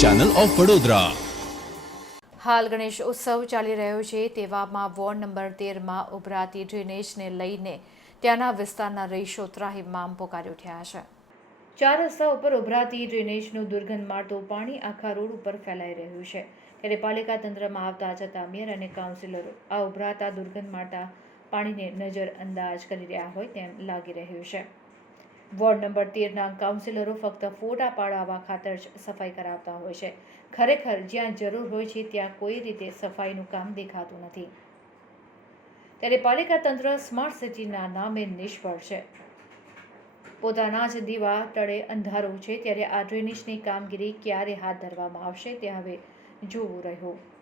Channel of Vadodara હાલ ગણેશ ઉત્સવ ચાલી રહ્યો છે. તેવામાં વોર્ડ નંબર તેરમાં ઉભરાતી ડ્રેનેજને લઈને ત્યાંના વિસ્તારના રહીશો ત્રાહિમામ પોકારી ઉઠ્યા છે. ચાર રસ્તા ઉપર ઉભરાતી ડ્રેનેજનું દુર્ગંધ મારતું પાણી આખા રોડ ઉપર ફેલાઈ રહ્યું છે. ત્યારે પાલિકા તંત્રમાં આવતા જતા મેયર અને કાઉન્સિલરો આ ઉભરાતા દુર્ગંધ મારતા પાણીને નજર અંદાજ કરી રહ્યા હોય તેમ લાગી રહ્યું છે. વોર્ડ નંબર તેરના કાઉન્સિલરો ફક્ત ફોટા પાડવા ખાતર જ સફાઈ કરાવતા હોય છે. ખરેખર જ્યાં જરૂર હોય છે ત્યાં કોઈ રીતે સફાઈનું કામ દેખાતું નથી. ત્યારે પાલિકા તંત્ર સ્માર્ટ સિટીના નામે નિષ્ફળ છે. પોતાના જ દીવા તળે અંધારું છે. ત્યારે આ ડ્રેનેજની કામગીરી ક્યારે હાથ ધરવામાં આવશે તે હવે જોવું રહ્યું.